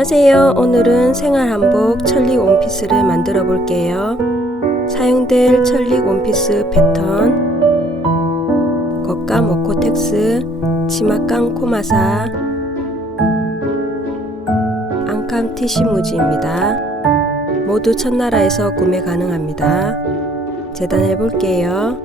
안녕하세요. 오늘은 생활한복 천릭 원피스를 만들어 볼게요. 사용될 천릭 원피스 패턴 겉감 오코텍스, 치마감 코마사, 앙캄 티시무지입니다. 모두 천나라에서 구매 가능합니다. 재단해 볼게요.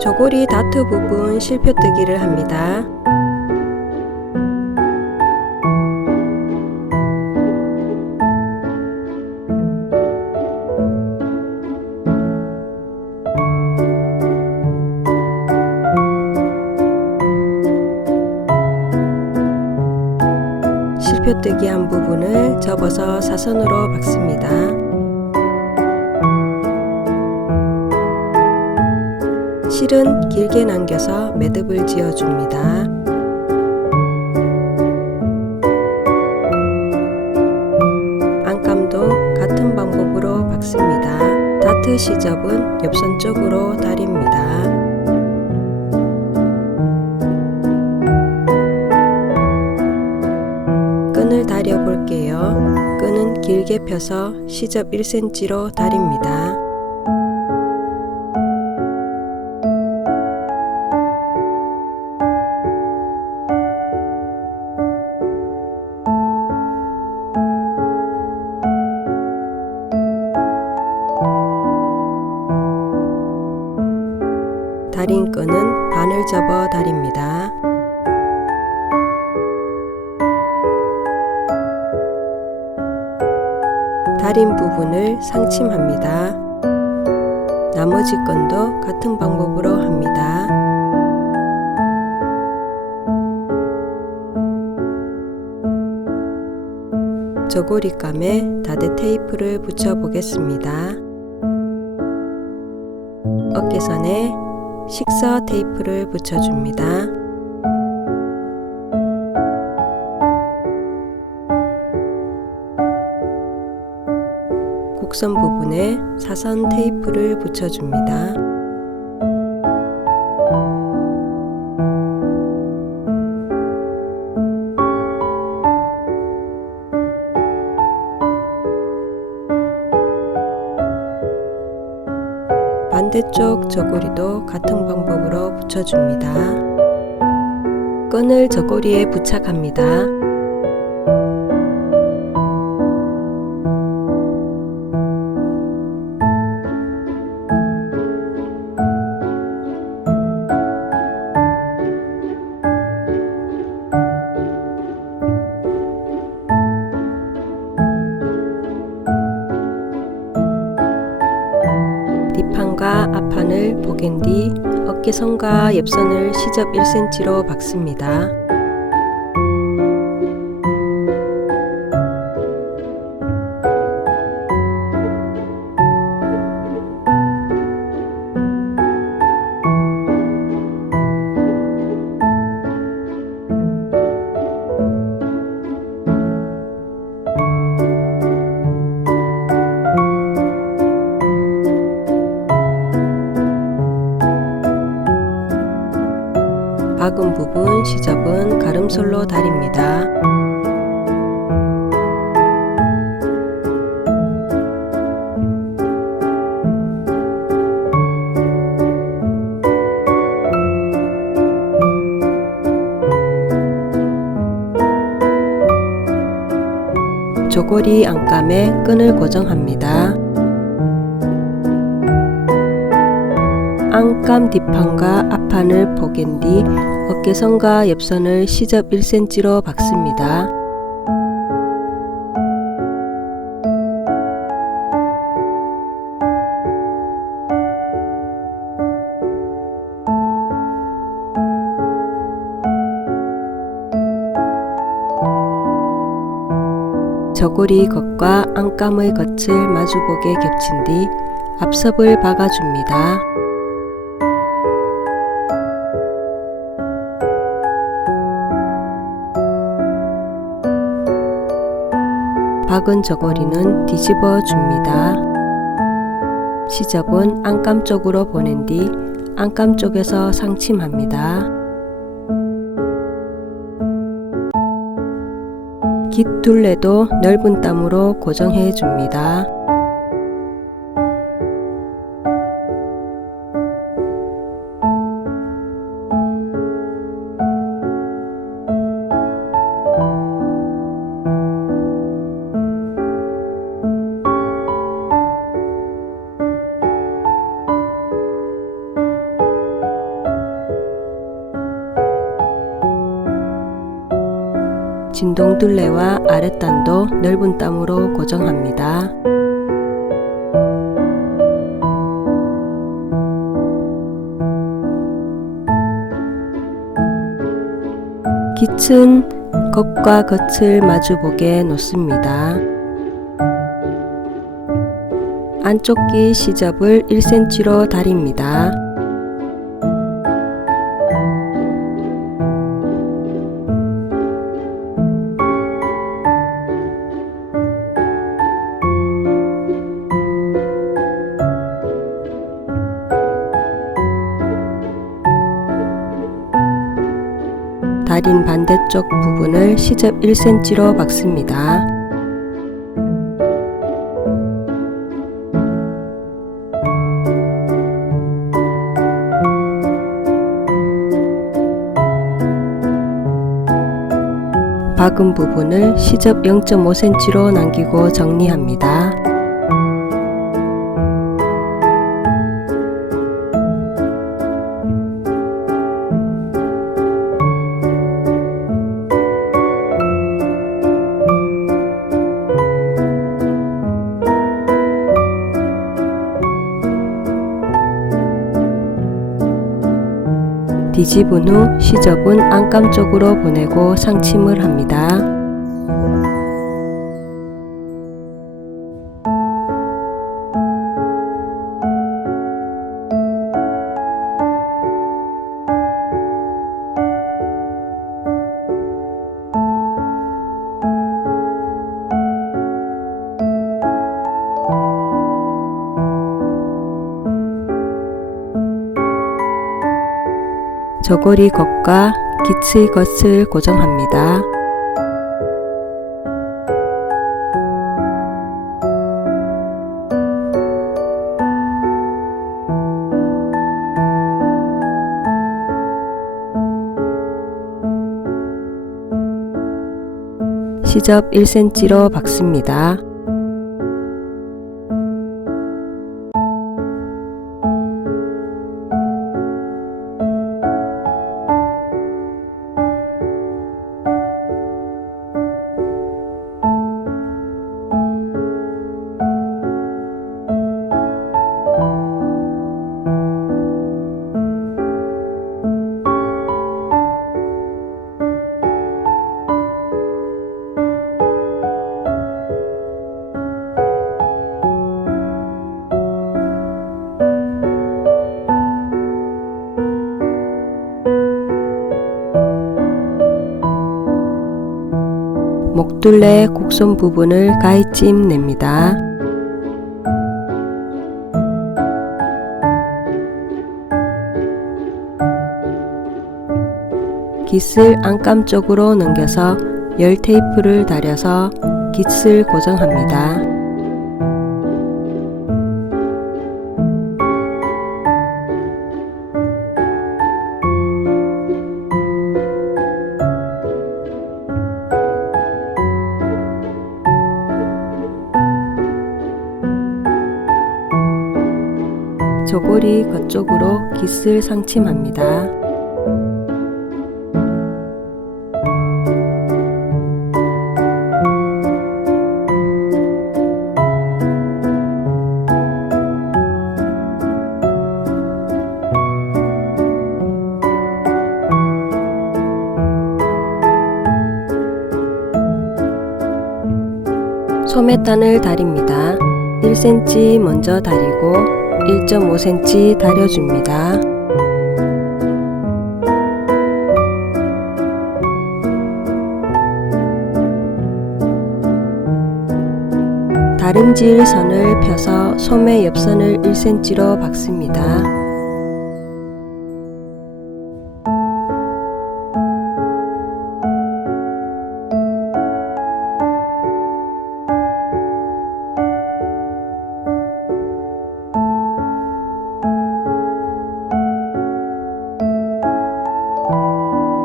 저고리 다트 부분 실표뜨기를 합니다. 실표뜨기 한 부분을 접어서 사선으로 박습니다. 실은 길게 남겨서 매듭을 지어줍니다. 안감도 같은 방법으로 박습니다. 다트 시접은 옆선 쪽으로 다립니다. 끈을 다려 볼게요. 끈은 길게 펴서 시접 1cm로 다립니다. 다린 끈은 반을 접어 다립니다. 다린 부분을 상침합니다. 나머지 끈도 같은 방법으로 합니다. 저고리감에 다대 테이프를 붙여 보겠습니다. 어깨선에 식서 테이프를 붙여줍니다. 곡선 부분에 사선 테이프를 붙여줍니다. 반대쪽 저고리도 같은 방법으로 붙여줍니다. 끈을 저고리에 부착합니다. 뒷판과 앞판을 보갠 뒤 어깨선과 옆선을 시접 1cm로 박습니다. 박은 부분 시접은 가름솔로 다립니다. 저고리 안감에 끈을 고정합니다. 안감 뒷판과 앞판을 보갠 뒤 어깨선과 옆선을 시접 1cm로 박습니다. 저고리 겉과 안감의 겉을 마주보게 겹친 뒤 앞섭을 박아줍니다. 박은 저고리는 뒤집어 줍니다. 시접은 안감 쪽으로 보낸 뒤 안감 쪽에서 상침합니다. 깃둘레도 넓은 땀으로 고정해 줍니다. 진동둘레와 아랫단도 넓은 땀으로 고정합니다. 깃은 겉과 겉을 마주보게 놓습니다. 안쪽 깃 시접을 1cm로 다립니다. 다린 반대쪽 부분을 시접 1cm로 박습니다. 박은 부분을 시접 0.5cm로 남기고 정리합니다. 뒤집은 후 시접은 안감 쪽으로 보내고 상침을 합니다. 저고리 겉과 깃의 겉을 고정합니다. 시접 1cm로 박습니다. 목둘레 곡선 부분을 가위찜 냅니다. 깃을 안감 쪽으로 넘겨서 열 테이프를 달여서 깃을 고정합니다. 저고리 겉쪽으로 깃을 상침합니다. 소매단을 다립니다. 1cm 먼저 다리고 1.5cm 다려줍니다. 다림질 선을 펴서 소매 옆선을 1cm로 박습니다.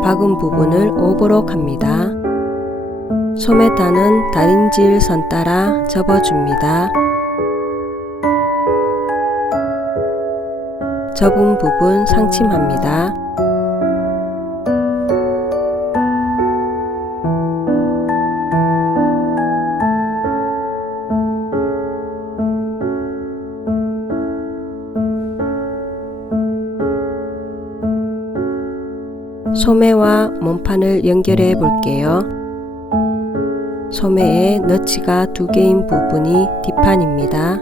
박은 부분을 오버록합니다. 소매단은 다림질 선 따라 접어줍니다. 접은 부분 상침합니다. 소매와 몸판을 연결해 볼게요. 소매에 너치가 2개인 부분이 뒷판입니다.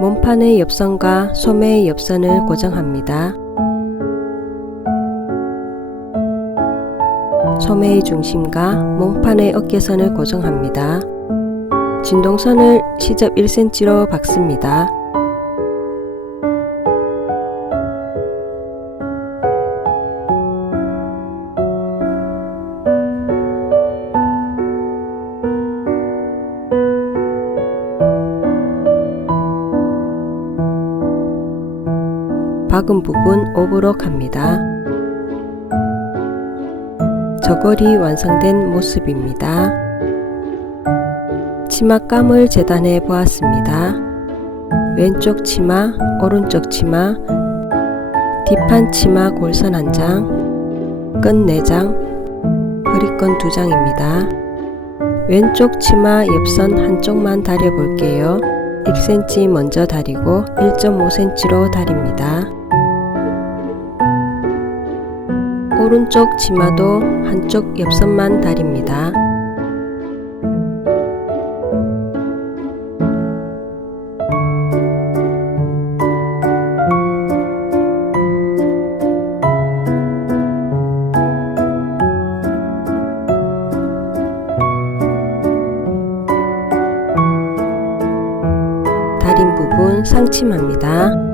몸판의 옆선과 소매의 옆선을 고정합니다. 소매의 중심과 몸판의 어깨선을 고정합니다. 진동선을 시접 1cm로 박습니다. 박은 부분 오버록합니다. 저고리 완성된 모습입니다. 치마감을 재단해 보았습니다. 왼쪽 치마, 오른쪽 치마, 뒷판 치마 골선 1장, 끈 4장, 허리끈 2장입니다. 왼쪽 치마 옆선 한쪽만 다려 볼게요. 1cm 먼저 다리고 1.5cm로 다립니다. 오른쪽 치마도 한쪽 옆선만 다립니다. 다린 부분 상침합니다.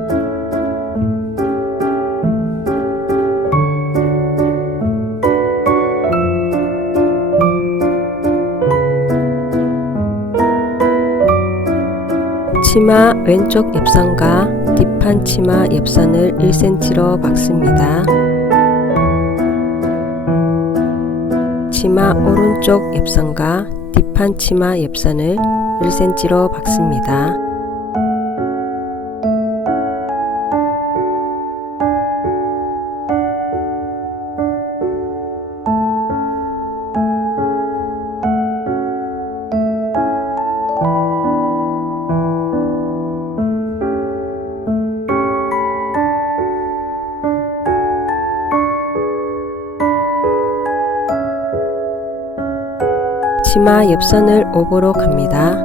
치마 왼쪽 옆선과 뒷판 치마 옆선을 1cm로 박습니다. 치마 오른쪽 옆선과 뒷판 치마 옆선을 1cm로 박습니다. 치마 옆선을 오버록 합니다.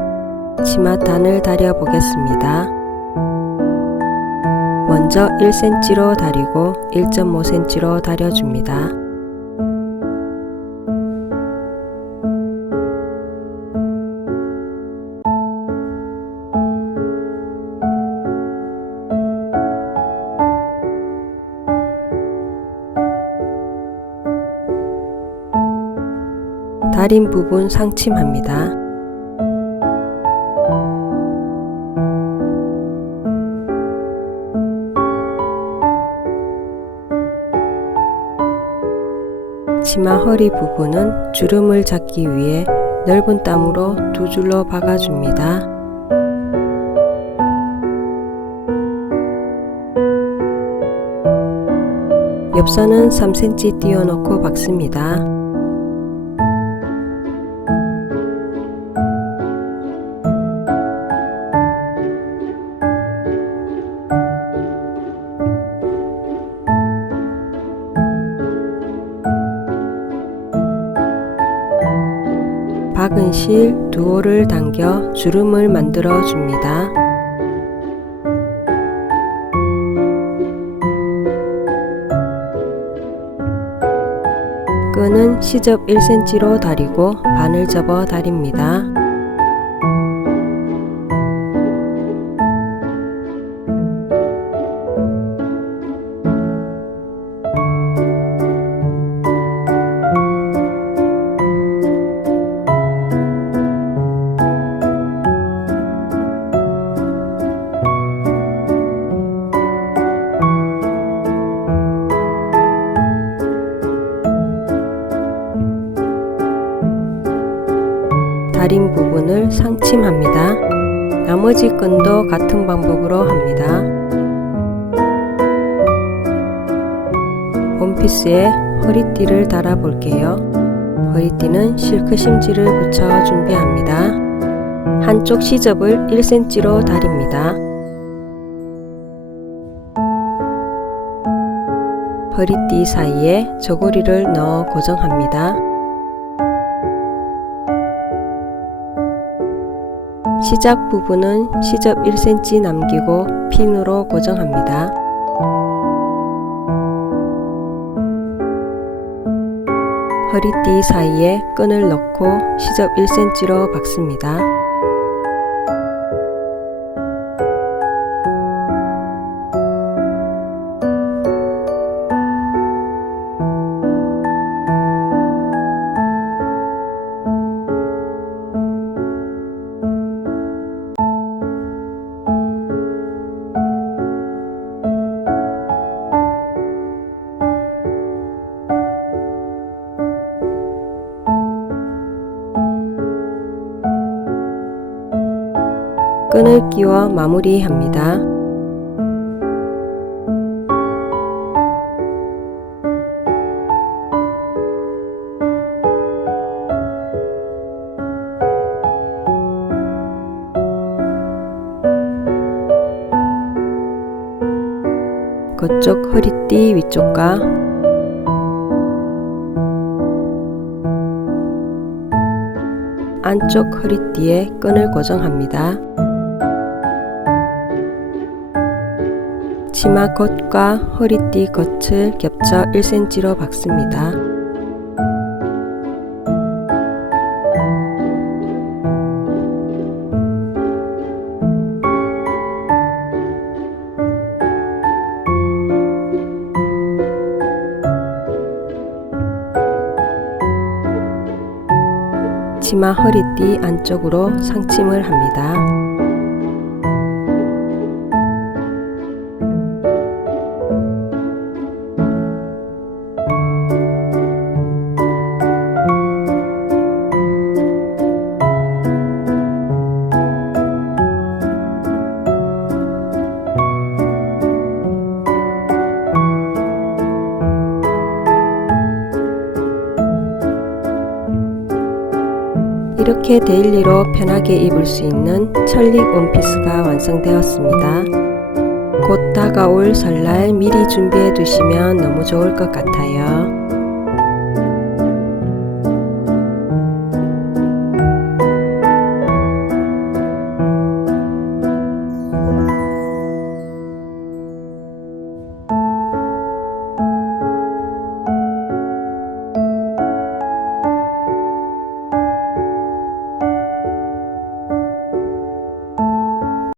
치마단을 다려 보겠습니다. 먼저 1cm로 다리고 1.5cm로 다려줍니다. 다린 부분 상침합니다. 치마 허리 부분은 주름을 잡기 위해 넓은 땀으로 2줄로 박아줍니다. 옆선은 3cm 띄워놓고 박습니다. 박은 실 2호를 당겨 주름을 만들어 줍니다. 끈은 시접 1cm로 다리고 반을 접어 다립니다. 다림 부분을 상침합니다. 나머지 끈도 같은 방법으로 합니다. 원피스에 허리띠를 달아 볼게요. 허리띠는 실크 심지를 붙여 준비합니다. 한쪽 시접을 1cm로 다립니다. 허리띠 사이에 저고리를 넣어 고정합니다. 시작 부분은 시접 1cm 남기고 핀으로 고정합니다. 허리띠 사이에 끈을 넣고 시접 1cm로 박습니다. 끈을 끼워 마무리합니다. 그쪽 허리띠 위쪽과 안쪽 허리띠에 끈을 고정합니다. 치마 겉과 허리띠 겉을 겹쳐 1cm로 박습니다. 치마 허리띠 안쪽으로 상침을 합니다. 이렇게 데일리로 편하게 입을 수 있는 천릭 원피스가 완성되었습니다. 곧 다가올 설날 미리 준비해 두시면 너무 좋을 것 같아요.